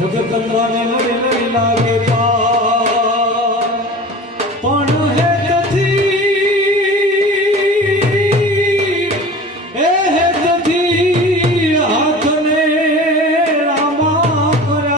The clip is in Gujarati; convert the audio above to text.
જગતંદ્રને નડે લાગે.